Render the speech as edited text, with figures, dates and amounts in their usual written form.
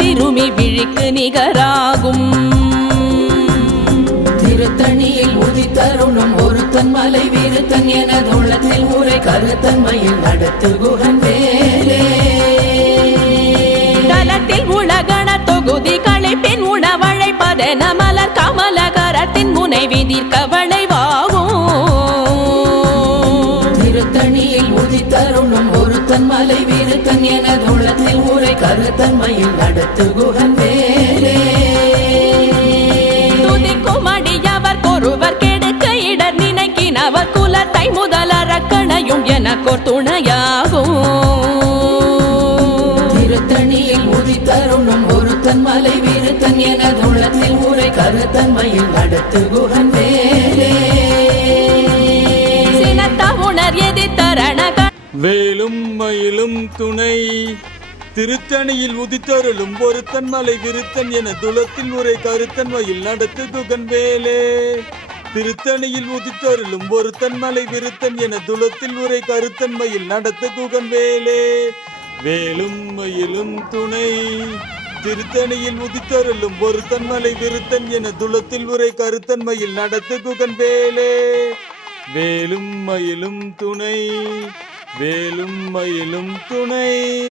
சிறுமி விழிக்கு நிகராகும். திருத்தணியில் உதித்தருணும் ஒருத்தன் மலை விருத்தன் என தோளத்தில் ஊரை கருத்தன்மையில் நடத்து குகன் வேலே. தலத்தில் உலகண தொகுதி களைப்பின் உணவழைப்பதென மலர் கமலகரத்தின் முனை விதிர்க்க வளைவாகும். திருத்தணியில் உதித்தருணும் ஒருத்தன் மலை விருத்தன் என தோளத்தில் ஊரை கருத்தன்மையில் நடத்து குகன் வேலே. துதிக்கும் அடியவர் கொருவர் கெடுக்க இடர் நினைக்கினவர் குலத்தை முதலறக்கணையும் எனக்கோர் துணையாகும். திருத்தணியில் உதித்தருணும் ஒருத்தன் மலை விருத்தன் என தோளத்தில் ஊரை கருத்தன்மையில் நடத்து குகன் வேலே. சினத்த உணர் எதிர்த்தரண வேலும் மயிலும் துணை. திருத்தணியில் உதித்தருளும் ஒருத்தன் மலை விருத்தன் என துளத்தில் உரை கருத்தன்மையில் நடத்து குகன் வேலே. திருத்தணியில் உதித்தருளும் ஒருத்தன் மலை விருத்தன் என துளத்தில் உரை கருத்தன்மையில் நடத்து குகன் வேலே. வேலும் மயிலும் துணை. திருத்தணியில் உதித்தருளும் ஒருத்தன் மலை விருத்தன் என துளத்தில் உரை கருத்தன்மையில் நடத்து குகன் வேலே. வேலும் மயிலும் துணை. வேலும் மயிலும் துணை.